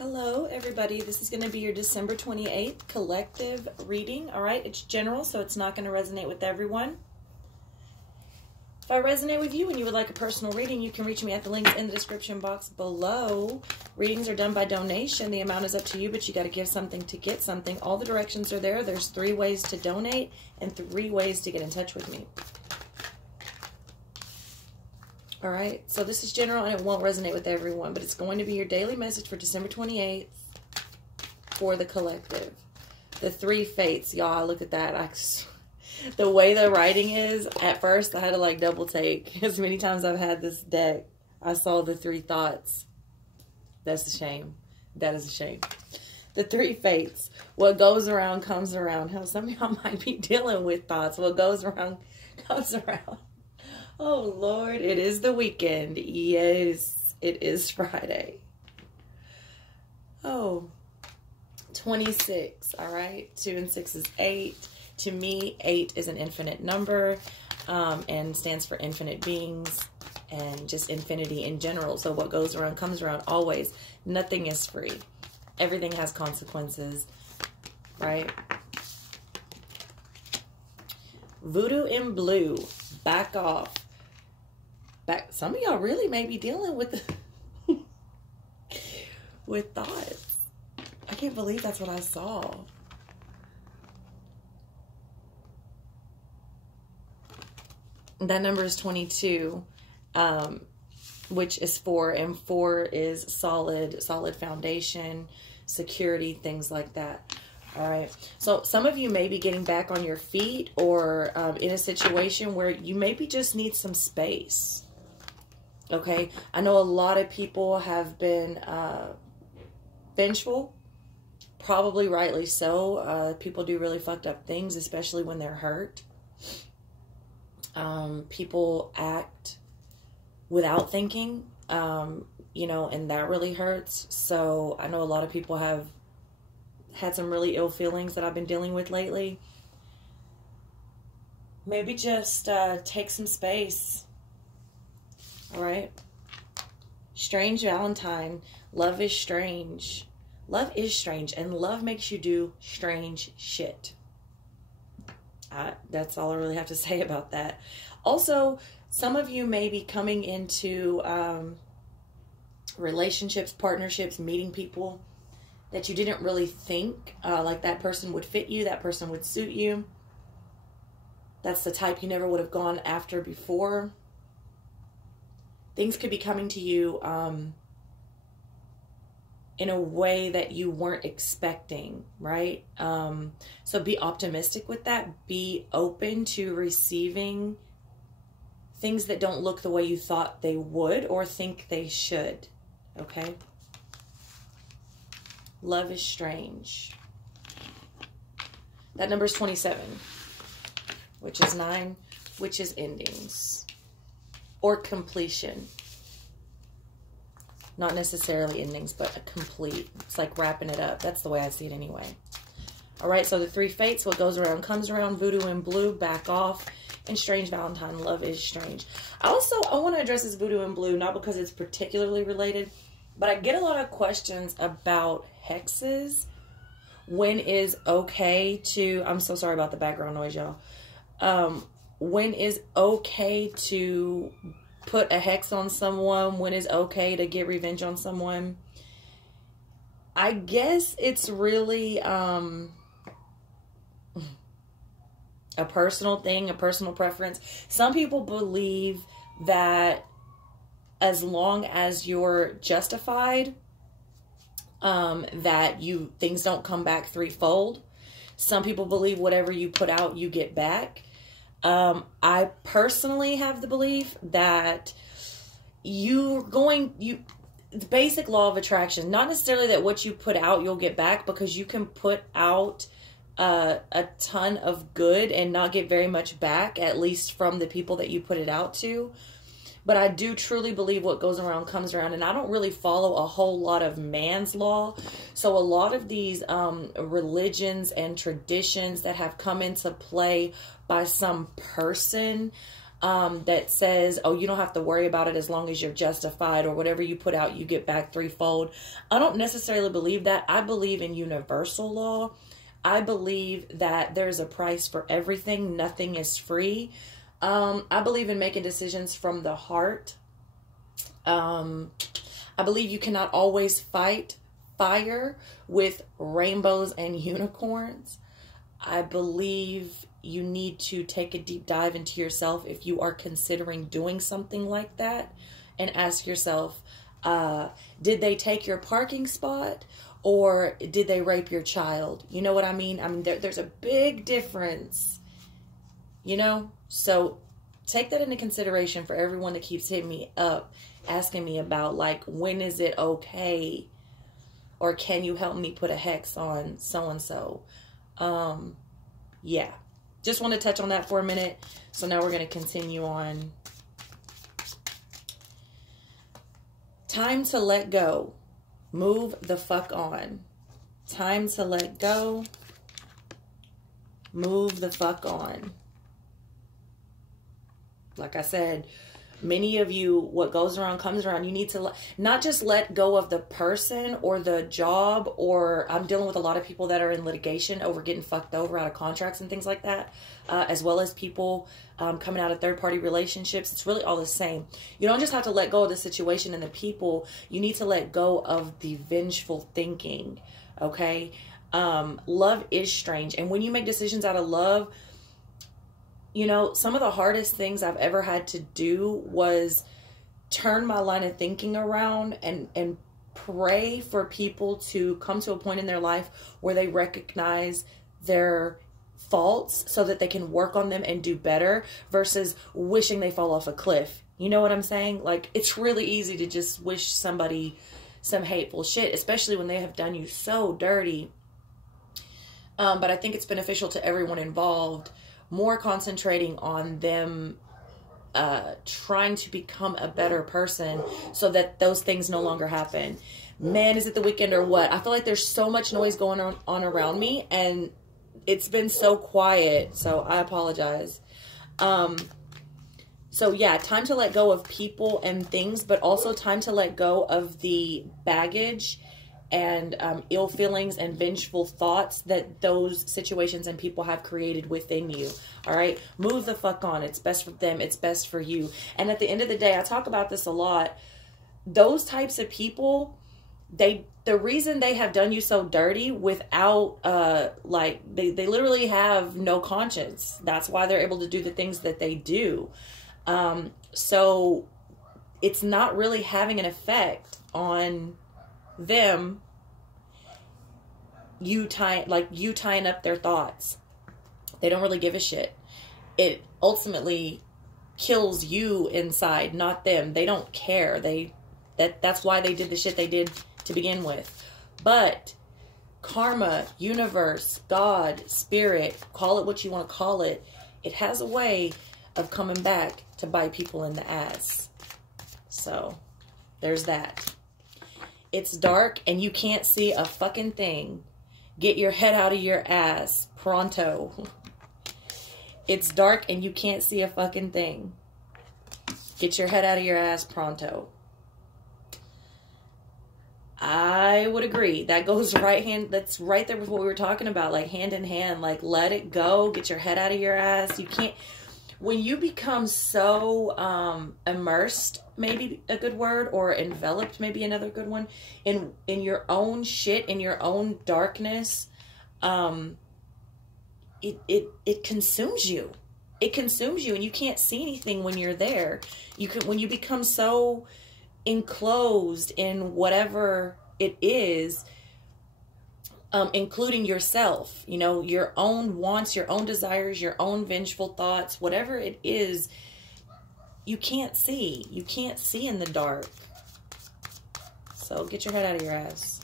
Hello, everybody. This is going to be your December 28th collective reading. All right, it's general, so it's not going to resonate with everyone. If I resonate with you and you would like a personal reading, you can reach me at the links in the description box below. Readings are done by donation. The amount is up to you, but you got to give something to get something. All the directions are there. There's 3 ways to donate and 3 ways to get in touch with me. All right, so this is general and it won't resonate with everyone, but it's going to be your daily message for December 28th for the collective. The 3 fates, y'all, look at that. The way the writing is, at first I had to like double take. As many times I've had this deck, I saw the 3 thoughts. That's a shame. That is a shame. The 3 fates. What goes around comes around. Hell, some of y'all might be dealing with thoughts. What goes around comes around. Oh, Lord, it is the weekend. Yes, it is Friday. Oh, 26, all right? 2 and 6 is 8. To me, 8 is an infinite number and stands for infinite beings and just infinity in general. So what goes around comes around always. Nothing is free. Everything has consequences, right? Voodoo in blue, back off. Some of y'all really may be dealing with with thoughts. I can't believe that's what I saw. That number is 22, which is 4, and 4 is solid foundation, security, things like that. All right. So some of you may be getting back on your feet or in a situation where you maybe just need some space. Okay, I know a lot of people have been vengeful, probably rightly so. People do really fucked up things, especially when they're hurt. People act without thinking, you know, and that really hurts. So I know a lot of people have had some really ill feelings that I've been dealing with lately. Maybe just take some space. All right. Strange Valentine. Love is strange. Love is strange. And love makes you do strange shit. That's all I really have to say about that. Also, some of you may be coming into relationships, partnerships, meeting people that you didn't really think like that person would fit you, that person would suit you. That's the type you never would have gone after before. Things could be coming to you in a way that you weren't expecting, right? So be optimistic with that. Be open to receiving things that don't look the way you thought they would or think they should, okay? Love is strange. That number is 27, which is 9, which is endings. Or completion. Not necessarily endings, but a complete. It's like wrapping it up. That's the way I see it anyway. All right, so the 3 fates. What goes around comes around. Voodoo in blue, back off. And Strange Valentine, love is strange. I want to address this voodoo in blue, not because it's particularly related, but I get a lot of questions about hexes. When is okay to... I'm so sorry about the background noise, y'all. When is okay to put a hex on someone? When is okay to get revenge on someone? I guess it's really a personal thing, a personal preference. Some people believe that as long as you're justified, that things don't come back threefold. Some people believe whatever you put out, you get back. I personally have the belief that the basic law of attraction, not necessarily that what you put out you'll get back, because you can put out a ton of good and not get very much back, at least from the people that you put it out to. But I do truly believe what goes around comes around, and I don't really follow a whole lot of man's law. So a lot of these religions and traditions that have come into play by some person, that says, oh, you don't have to worry about it as long as you're justified, or whatever you put out, you get back threefold. I don't necessarily believe that. I believe in universal law. I believe that there's a price for everything. Nothing is free. I believe in making decisions from the heart. I believe you cannot always fight fire with rainbows and unicorns. I believe you need to take a deep dive into yourself if you are considering doing something like that, and ask yourself, did they take your parking spot, or did they rape your child? You know what I mean? I mean, there's a big difference, you know? So take that into consideration for everyone that keeps hitting me up, asking me about, like, when is it okay? Or can you help me put a hex on so-and-so? Yeah. Just want to touch on that for a minute. So now we're going to continue on. Time to let go. Move the fuck on. Time to let go. Move the fuck on. Like I said, many of you, what goes around comes around. You need to not just let go of the person or the job, or I'm dealing with a lot of people that are in litigation over getting fucked over out of contracts and things like that, as well as people coming out of third-party relationships. It's really all the same. You don't just have to let go of the situation and the people. You need to let go of the vengeful thinking, okay? Love is strange. And when you make decisions out of love, you know, some of the hardest things I've ever had to do was turn my line of thinking around and pray for people to come to a point in their life where they recognize their faults so that they can work on them and do better, versus wishing they fall off a cliff. You know what I'm saying? Like, it's really easy to just wish somebody some hateful shit, especially when they have done you so dirty. But I think it's beneficial to everyone involved, more concentrating on them trying to become a better person so that those things no longer happen. Man, is it the weekend or what? I feel like there's so much noise going on around me, and it's been so quiet, so I apologize. So yeah, time to let go of people and things, but also time to let go of the baggage and ill feelings and vengeful thoughts that those situations and people have created within you. All right, move the fuck on. It's best for them. It's best for you. And at the end of the day, I talk about this a lot. Those types of people, the reason they have done you so dirty without, like, they literally have no conscience. That's why they're able to do the things that they do. So it's not really having an effect on them, you tying up their thoughts. They don't really give a shit. It ultimately kills you inside, not them. They don't care. That's why they did the shit they did to begin with. But karma, universe, God, spirit, call it what you want to call it, it has a way of coming back to bite people in the ass. So there's that. It's dark and you can't see a fucking thing. Get your head out of your ass pronto. It's dark and you can't see a fucking thing. Get your head out of your ass pronto. I would agree. That goes that's right there with what we were talking about, like hand in hand. Like, let it go. Get your head out of your ass. You can't. When you become so immersed, maybe a good word, or enveloped, maybe another good one, in your own shit, in your own darkness, it consumes you. It consumes you, and you can't see anything when you're there. When you become so enclosed in whatever it is, including yourself, you know, your own wants, your own desires, your own vengeful thoughts, whatever it is, you can't see. You can't see in the dark. So get your head out of your ass.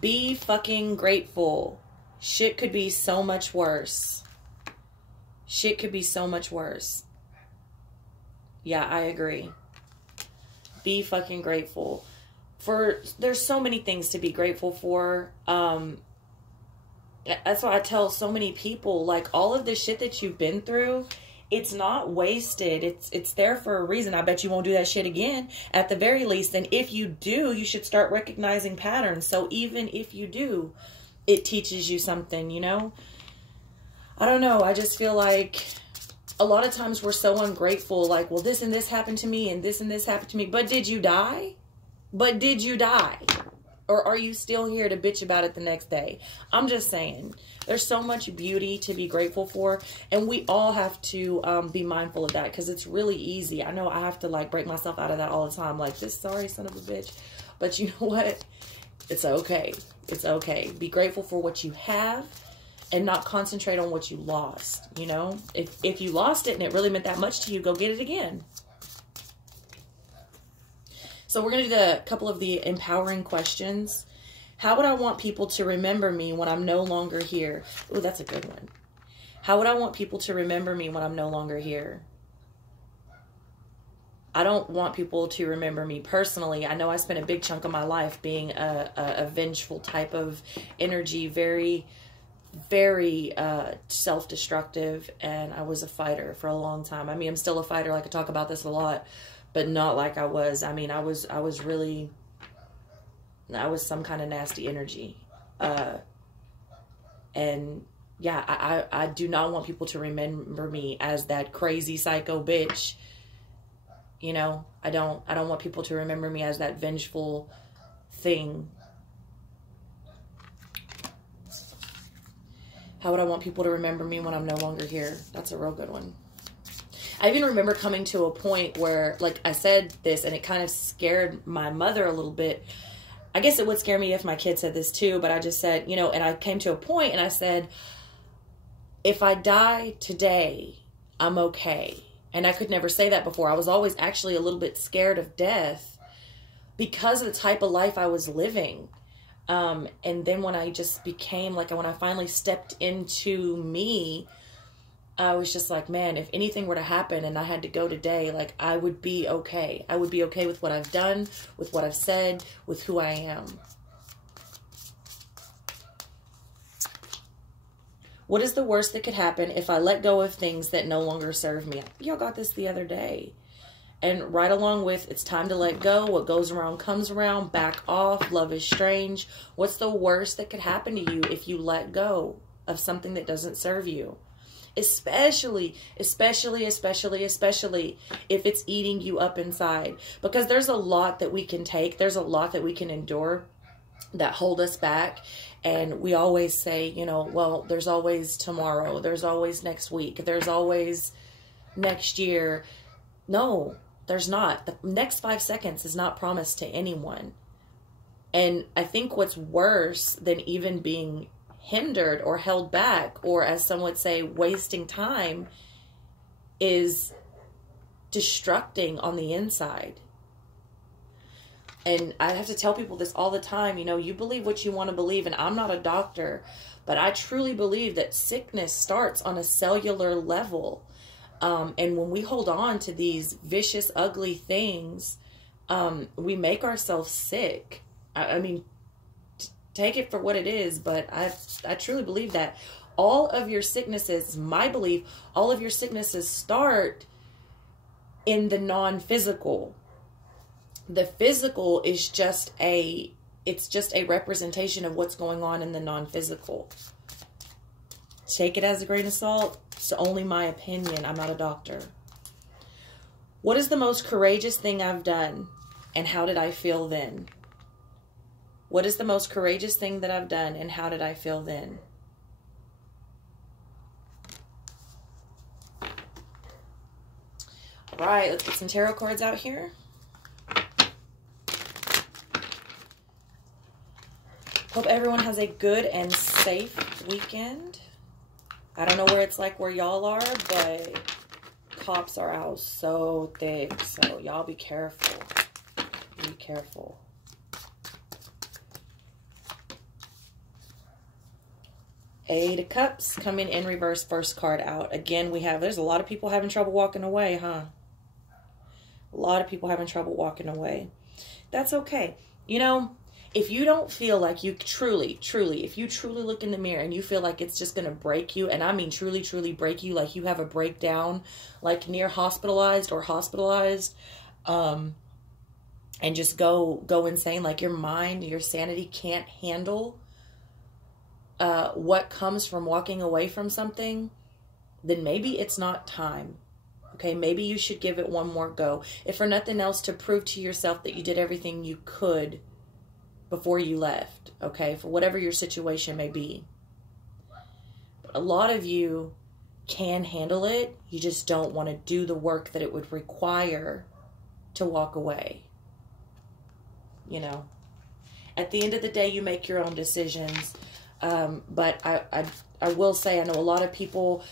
Be fucking grateful. Shit could be so much worse. Shit could be so much worse. Yeah, I agree. Be fucking grateful. There's so many things to be grateful for. That's why I tell so many people, like, all of the shit that you've been through, it's not wasted. It's there for a reason. I bet you won't do that shit again at the very least. And if you do, you should start recognizing patterns. So even if you do, it teaches you something, you know? I don't know. I just feel like a lot of times we're so ungrateful. Like, well, this and this happened to me and this happened to me. But did you die? But did you die? Or are you still here to bitch about it the next day? I'm just saying, there's so much beauty to be grateful for. And we all have to be mindful of that, because it's really easy. I know I have to like break myself out of that all the time. Like, this sorry son of a bitch. But you know what? It's okay. It's okay. Be grateful for what you have and not concentrate on what you lost. You know, if you lost it and it really meant that much to you, go get it again. So we're going to do a couple of the empowering questions. How would I want people to remember me when I'm no longer here? Oh, that's a good one. How would I want people to remember me when I'm no longer here? I don't want people to remember me personally. I know I spent a big chunk of my life being a vengeful type of energy, very, very self-destructive, and I was a fighter for a long time. I mean, I'm still a fighter. Like, I talk about this a lot, but not like I was. I mean, I was some kind of nasty energy. And yeah, I do not want people to remember me as that crazy psycho bitch. You know, I don't want people to remember me as that vengeful thing. How would I want people to remember me when I'm no longer here? That's a real good one. I even remember coming to a point where, like, I said this and it kind of scared my mother a little bit. I guess it would scare me if my kid said this too, but I just said, you know, and I came to a point and I said, if I die today, I'm okay. And I could never say that before. I was always actually a little bit scared of death because of the type of life I was living. And then when I just became, like, when I finally stepped into me, I was just like, man, if anything were to happen and I had to go today, like, I would be okay. I would be okay with what I've done, with what I've said, with who I am. What is the worst that could happen if I let go of things that no longer serve me? Y'all got this the other day. And right along with, it's time to let go. What goes around comes around. Back off. Love is strange. What's the worst that could happen to you if you let go of something that doesn't serve you? Especially if it's eating you up inside. Because there's a lot that we can take. There's a lot that we can endure that hold us back. And we always say, you know, well, there's always tomorrow. There's always next week. There's always next year. No, there's not. The next 5 seconds is not promised to anyone. And I think what's worse than even being hindered or held back, or as some would say, wasting time, is destructing on the inside. And I have to tell people this all the time, you know, you believe what you want to believe, and I'm not a doctor, but I truly believe that sickness starts on a cellular level. And when we hold on to these vicious, ugly things, we make ourselves sick. I mean, take it for what it is, but I truly believe that all of your sicknesses, my belief, all of your sicknesses start in the non-physical. The physical is just it's just a representation of what's going on in the non-physical. Take it as a grain of salt. It's only my opinion. I'm not a doctor. What is the most courageous thing I've done, and how did I feel then? What is the most courageous thing that I've done, and how did I feel then? All right, let's get some tarot cards out here. Hope everyone has a good and safe weekend. I don't know where it's like where y'all are, but cops are out so thick. So y'all be careful. Be careful. Eight of Cups coming in reverse, first card out. Again, there's a lot of people having trouble walking away, huh? A lot of people having trouble walking away. That's okay. You know, if you don't feel like you truly, if you truly look in the mirror and you feel like it's just going to break you, and I mean truly, break you, like you have a breakdown, like near hospitalized, and just go insane, like your mind, your sanity can't handle what comes from walking away from something, then maybe it's not time. Okay, maybe you should give it one more go. If for nothing else, to prove to yourself that you did everything you could before you left, okay, for whatever your situation may be. But a lot of you can handle it. You just don't want to do the work that it would require to walk away. You know, at the end of the day, you make your own decisions. But I will say, I know a lot of people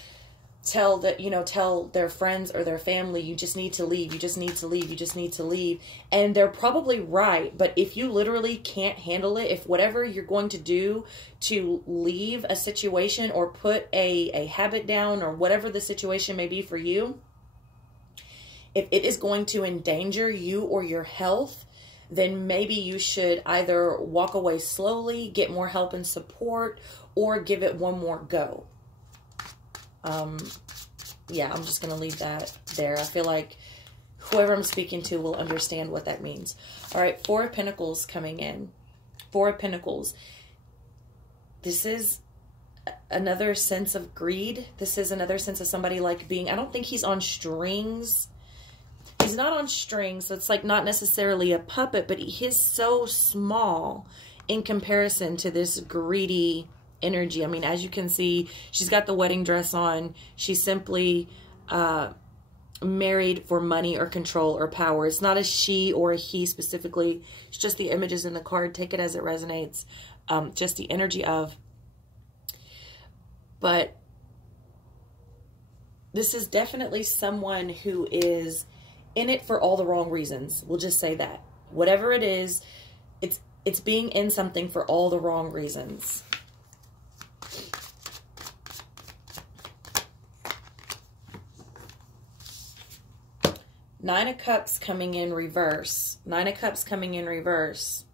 tell their friends or their family, you just need to leave, you just need to leave, you just need to leave. And they're probably right. But if you literally can't handle it, if whatever you're going to do to leave a situation or put a habit down or whatever the situation may be for you, if it is going to endanger you or your health, then maybe you should either walk away slowly, get more help and support, or give it one more go. Yeah, I'm just going to leave that there. I feel like whoever I'm speaking to will understand what that means. All right, Four of Pentacles coming in. Four of Pentacles. This is another sense of greed. This is another sense of somebody like being, I don't think he's on strings. He's not on strings, so it's like not necessarily a puppet, but he is so small in comparison to this greedy energy. I mean, as you can see, she's got the wedding dress on. She's simply married for money or control or power. It's not a she or a he specifically. It's just the images in the card. Take it as it resonates. Just the energy of. But this is definitely someone who is in it for all the wrong reasons. We'll just say that. Whatever it is, it's being in something for all the wrong reasons. Nine of Cups coming in reverse. Nine of Cups coming in reverse.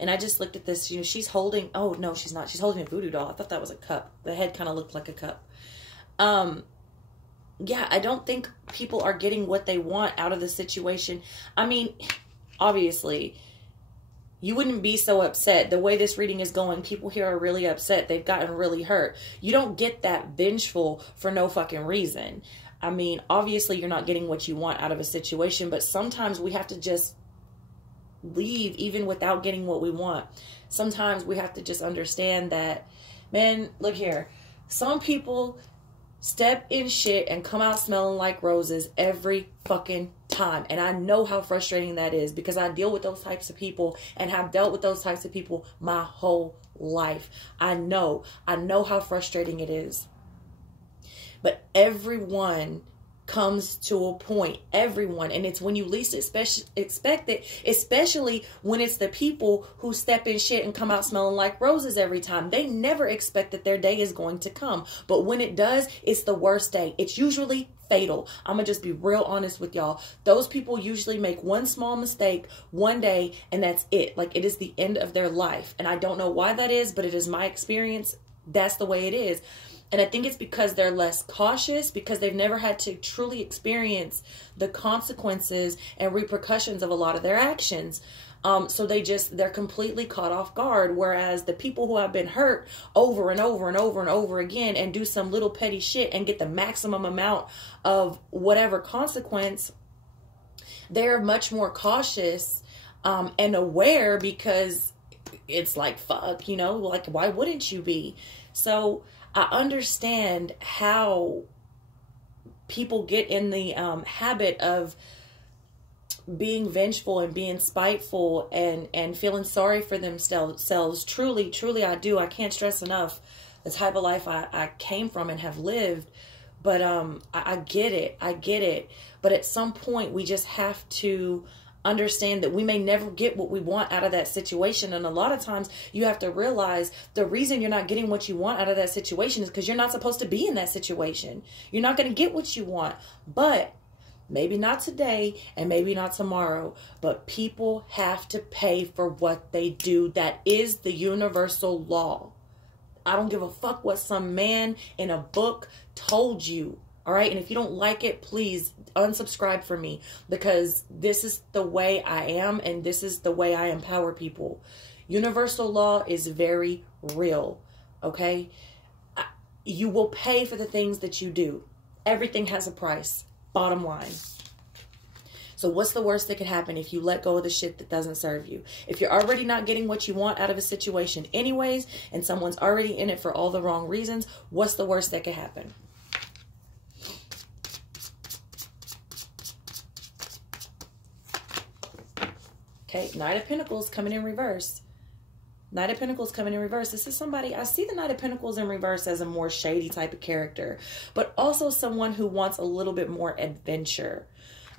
And I just looked at this. You know, she's holding... Oh, no, she's not. She's holding a voodoo doll. I thought that was a cup. The head kind of looked like a cup. Yeah, I don't think people are getting what they want out of the situation. I mean, obviously, you wouldn't be so upset. The way this reading is going, people here are really upset. They've gotten really hurt. You don't get that vengeful for no fucking reason. I mean, obviously, you're not getting what you want out of a situation, but sometimes we have to just leave even without getting what we want. Sometimes we have to just understand that, man, look here. Some people step in shit and come out smelling like roses every fucking time. And I know how frustrating that is because I deal with those types of people and have dealt with those types of people my whole life. I know how frustrating it is. But everyone comes to a point. Everyone. And it's when you least expect it, especially when it's the people who step in shit and come out smelling like roses every time. They never expect that their day is going to come. But when it does, it's the worst day. It's usually fatal. I'm going to just be real honest with y'all. Those people usually make one small mistake one day and that's it. Like it is the end of their life. And I don't know why that is, but it is my experience. That's the way it is. And I think it's because they're less cautious because they've never had to truly experience the consequences and repercussions of a lot of their actions. So they're completely caught off guard. Whereas the people who have been hurt over and over and over and over again and do some little petty shit and get the maximum amount of whatever consequence, they're much more cautious and aware because it's like, fuck, you know, like, why wouldn't you be? So I understand how people get in the habit of being vengeful and being spiteful and feeling sorry for themselves. Truly, I do. I can't stress enough the type of life I came from and have lived. But I get it. I get it. But at some point, we just have to understand that we may never get what we want out of that situation. And a lot of times you have to realize the reason you're not getting what you want out of that situation is because you're not supposed to be in that situation. You're not going to get what you want. But Maybe not today and maybe not tomorrow, but people have to pay for what they do. That is the universal law. I don't give a fuck what some man in a book told you. All right. And if you don't like it, please unsubscribe for me, because this is the way I am and this is the way I empower people. Universal law is very real. Okay. You will pay for the things that you do. Everything has a price. Bottom line. So what's the worst that could happen if you let go of the shit that doesn't serve you? If you're already not getting what you want out of a situation anyways, and someone's already in it for all the wrong reasons, what's the worst that could happen? Okay, Knight of Pentacles coming in reverse. Knight of Pentacles coming in reverse. This is somebody, I see the Knight of Pentacles in reverse as a more shady type of character, but also someone who wants a little bit more adventure.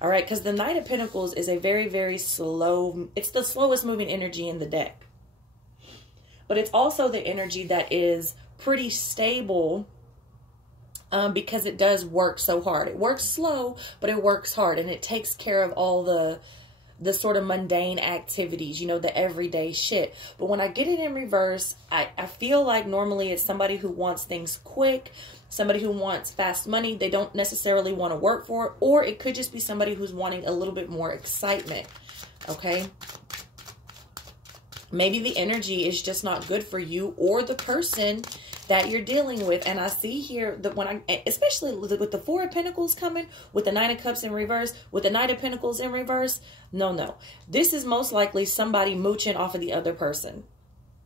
All right, because the Knight of Pentacles is a very, very slow, it's the slowest moving energy in the deck. But it's also the energy that is pretty stable because it does work so hard. It works slow, but it works hard, and it takes care of all the sort of mundane activities, you know, the everyday shit. But when I get it in reverse, I feel like normally it's somebody who wants things quick, somebody who wants fast money. They don't necessarily want to work for it, or it could just be somebody who's wanting a little bit more excitement. Okay. Maybe the energy is just not good for you or the person that you're dealing with. And I see here that when especially with the Four of Pentacles coming, with the Nine of Cups in reverse, with the Knight of Pentacles in reverse, no. This is most likely somebody mooching off of the other person.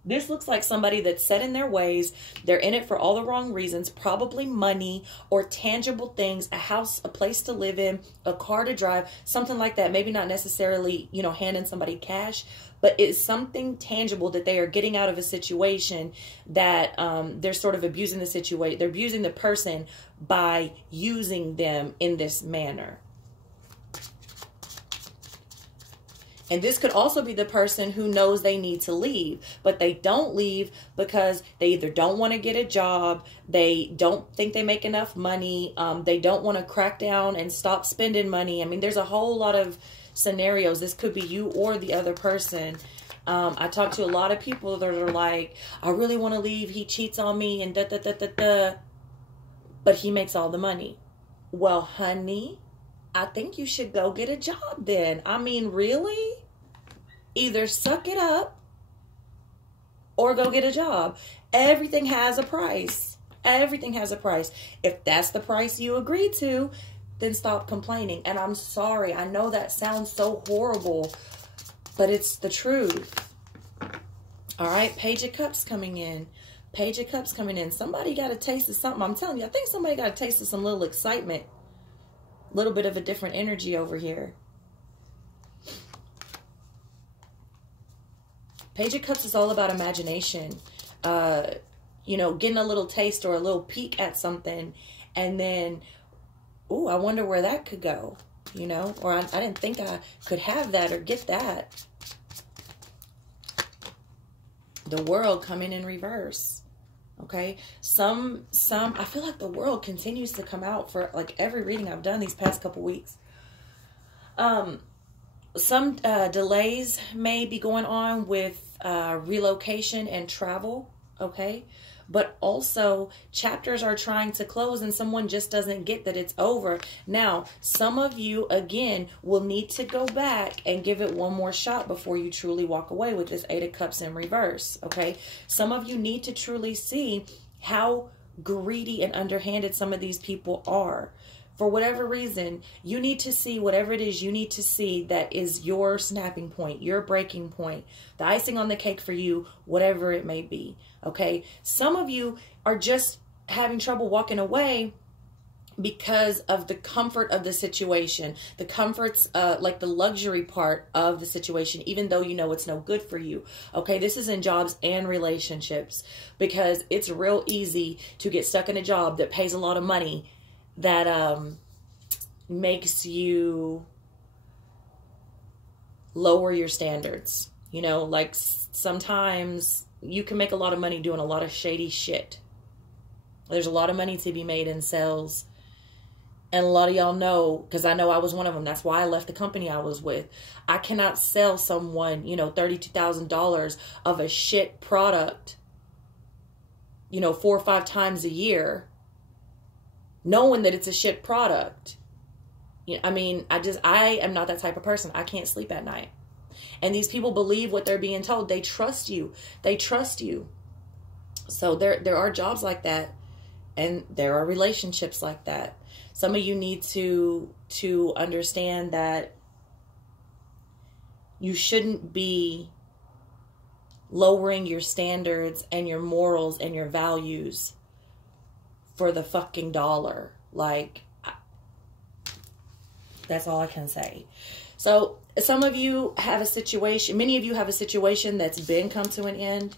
This looks like somebody that's set in their ways. They're in it for all the wrong reasons, probably money or tangible things, a house, a place to live in, a car to drive, something like that. Maybe not necessarily, you know, handing somebody cash, but it's something tangible that they are getting out of a situation that they're sort of abusing the situation. They're abusing the person by using them in this manner. And this could also be the person who knows they need to leave, but they don't leave because they either don't want to get a job, they don't think they make enough money, they don't want to crack down and stop spending money. I mean, there's a whole lot of scenarios. This could be you or the other person. I talk to a lot of people that are like, I really want to leave, he cheats on me and but he makes all the money. Well, honey, I think you should go get a job then. I mean, really? Either suck it up or go get a job. Everything has a price. Everything has a price. If that's the price you agreed to, then stop complaining. And I'm sorry. I know that sounds so horrible, but it's the truth. All right. Page of Cups coming in. Page of Cups coming in. Somebody got a taste of something. I'm telling you, I think somebody got a taste of some little excitement. Little bit of a different energy over here. Page of Cups is all about imagination. You know, getting a little taste or a little peek at something, and then, ooh, I wonder where that could go, you know, or I didn't think I could have that or get that. The World coming in reverse. Okay, I feel like the World continues to come out for like every reading I've done these past couple weeks. Some delays may be going on with relocation and travel. Okay, but also chapters are trying to close and someone just doesn't get that it's over. Now, some of you, again, will need to go back and give it one more shot before you truly walk away with this Eight of Cups in reverse, okay? Some of you need to truly see how greedy and underhanded some of these people are. For whatever reason, you need to see whatever it is you need to see that is your snapping point, your breaking point, the icing on the cake for you, whatever it may be, okay? Some of you are just having trouble walking away because of the comfort of the situation, the comforts, like the luxury part of the situation, even though you know it's no good for you. Okay, this is in jobs and relationships, because it's real easy to get stuck in a job that pays a lot of money that makes you lower your standards. You know, like sometimes you can make a lot of money doing a lot of shady shit. There's a lot of money to be made in sales And a lot of y'all know, because I know I was one of them. That's why I left the company I was with. I cannot sell someone, you know, $32,000 of a shit product, you know, 4 or 5 times a year, knowing that it's a shit product. You know, I mean, I am not that type of person. I can't sleep at night. And these people believe what they're being told. They trust you. They trust you. So there are jobs like that, and there are relationships like that. Some of you need to understand that you shouldn't be lowering your standards and your morals and your values for the fucking dollar. Like, that's all I can say. So some of you have a situation, many of you have a situation that's been come to an end.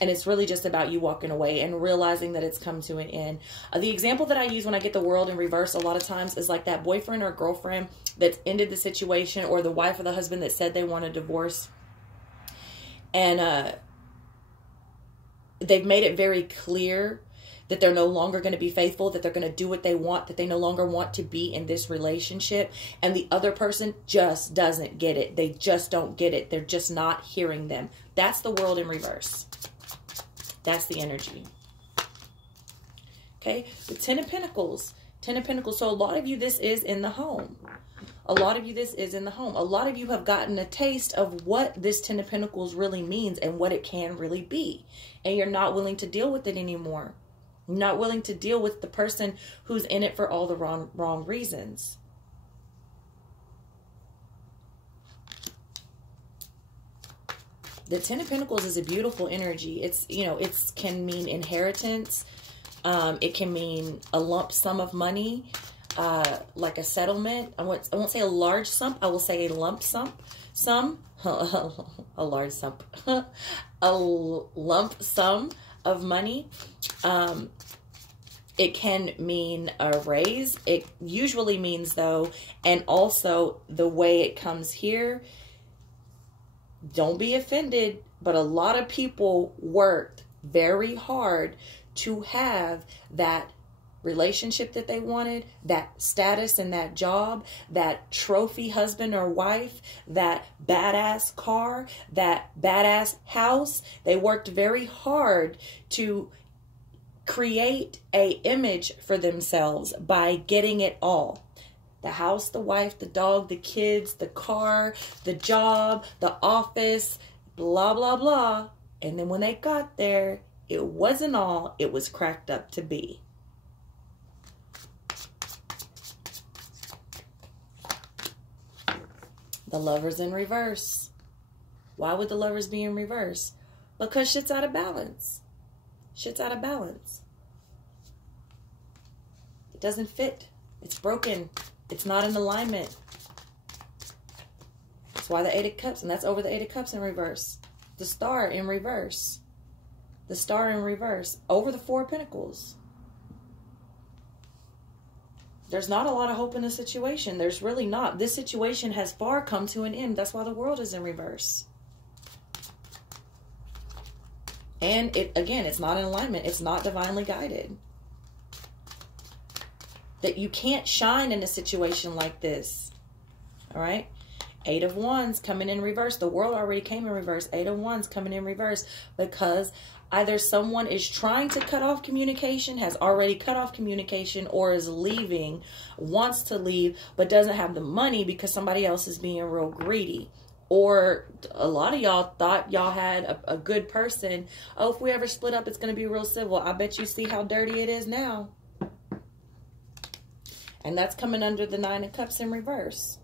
And it's really just about you walking away and realizing that it's come to an end. The example that I use when I get the world in reverse a lot of times is like that boyfriend or girlfriend that's ended the situation, or the wife or the husband that said they want a divorce. And they've made it very clear that they're no longer going to be faithful, that they're going to do what they want, that they no longer want to be in this relationship. And the other person just doesn't get it. They just don't get it. They're just not hearing them. That's the world in reverse. That's the energy. Okay, the 10 of Pentacles. 10 of Pentacles. So a lot of you, this is in the home. A lot of you, this is in the home. A lot of you have gotten a taste of what this 10 of Pentacles really means and what it can really be. And you're not willing to deal with it anymore. You're not willing to deal with the person who's in it for all the wrong reasons. The 10 of Pentacles is a beautiful energy. It's, you know, it can mean inheritance. It can mean a lump sum of money, like a settlement. I won't say a large sum. I will say a lump sum. A large sum. A lump sum of money. It can mean a raise. It usually means, though, and also the way it comes here, don't be offended, but a lot of people worked very hard to have that relationship that they wanted, that status in that job, that trophy husband or wife, that badass car, that badass house. They worked very hard to create an image for themselves by getting it all. The house, the wife, the dog, the kids, the car, the job, the office, blah, blah, blah. And then when they got there, it wasn't all it was cracked up to be. The Lovers in reverse. Why would the Lovers be in reverse? Because shit's out of balance. Shit's out of balance. It doesn't fit. It's broken. It's not in alignment. That's why the 8 of Cups, and that's over the 8 of Cups in reverse. The Star in reverse. The Star in reverse. Over the 4 of Pentacles. There's not a lot of hope in the situation. There's really not. This situation has far come to an end. That's why the World is in reverse. And it, again, it's not in alignment. It's not divinely guided. That you can't shine in a situation like this. All right. 8 of Wands coming in reverse. The World already came in reverse. 8 of Wands coming in reverse because either someone is trying to cut off communication, has already cut off communication, or is leaving, wants to leave, but doesn't have the money because somebody else is being real greedy. Or a lot of y'all thought y'all had a good person. Oh, if we ever split up, it's going to be real civil. I bet you see how dirty it is now. And that's coming under the 9 of Cups in reverse.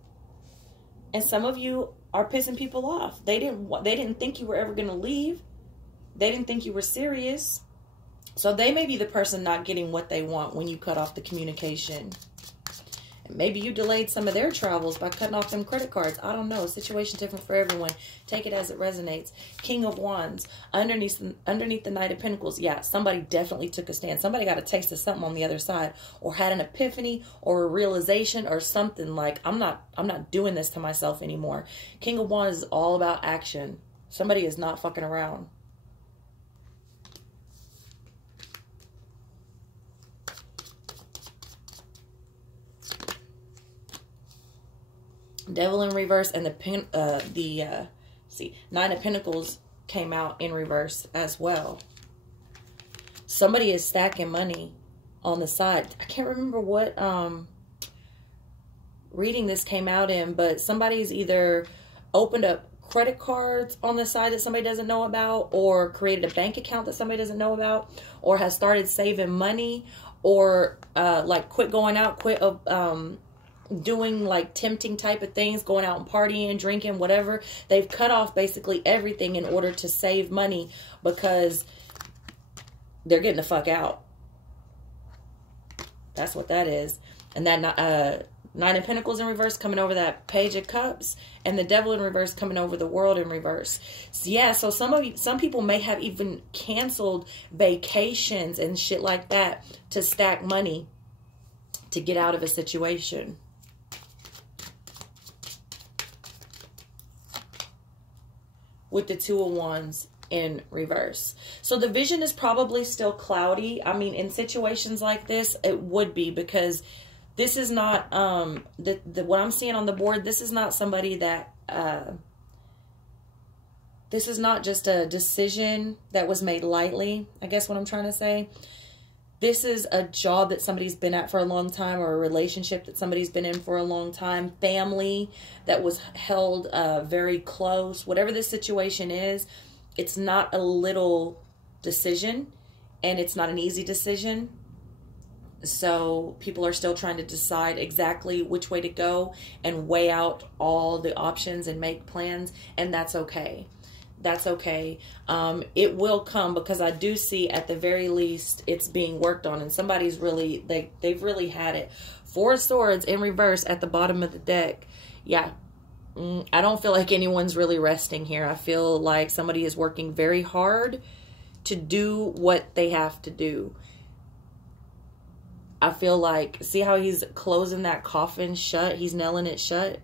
And some of you are pissing people off. They didn't think you were ever going to leave. They didn't think you were serious. So they may be the person not getting what they want when you cut off the communication. And maybe you delayed some of their travels by cutting off them credit cards. I don't know. Situation different for everyone. Take it as it resonates. King of Wands. Underneath the Knight of Pentacles. Yeah, somebody definitely took a stand. Somebody got a taste of something on the other side. Or had an epiphany or a realization or something like, I'm not doing this to myself anymore. King of Wands is all about action. Somebody is not fucking around. Devil in reverse, and see, Nine of Pentacles came out in reverse as well. Somebody is stacking money on the side. I can't remember what reading this came out in, but somebody's either opened up credit cards on the side that somebody doesn't know about, or created a bank account that somebody doesn't know about, or has started saving money, or like quit going out, quit doing like tempting type of things, going out and partying, drinking, whatever. They've cut off basically everything in order to save money because they're getting the fuck out. That's what that is. And that Nine of Pentacles in reverse coming over that Page of Cups, and the Devil in reverse coming over the World in reverse. So, yeah, so some people may have even canceled vacations and shit like that to stack money to get out of a situation. With the Two of Wands in reverse. So the vision is probably still cloudy. I mean, in situations like this, it would be, because this is not, what I'm seeing on the board, this is not somebody that, this is not just a decision that was made lightly, I guess what I'm trying to say. This is a job that somebody's been at for a long time, or a relationship that somebody's been in for a long time, family that was held very close. Whatever the situation is, it's not a little decision, and it's not an easy decision. So people are still trying to decide exactly which way to go and weigh out all the options and make plans, and that's okay. That's okay. It will come, because I do see at the very least it's being worked on, and somebody's really, they've really had it. Four of Swords in reverse at the bottom of the deck. Yeah. I don't feel like anyone's really resting here. I feel like somebody is working very hard to do what they have to do. I feel like, see how he's closing that coffin shut? He's nailing it shut.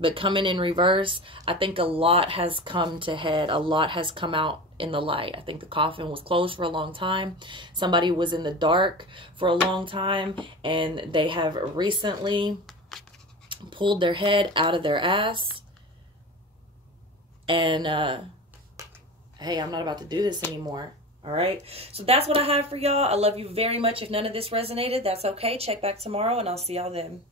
But coming in reverse, I think a lot has come to head. A lot has come out in the light. I think the coffin was closed for a long time. Somebody was in the dark for a long time, and they have recently pulled their head out of their ass. And, hey, I'm not about to do this anymore. All right. So that's what I have for y'all. I love you very much. If none of this resonated, that's okay. Check back tomorrow, and I'll see y'all then.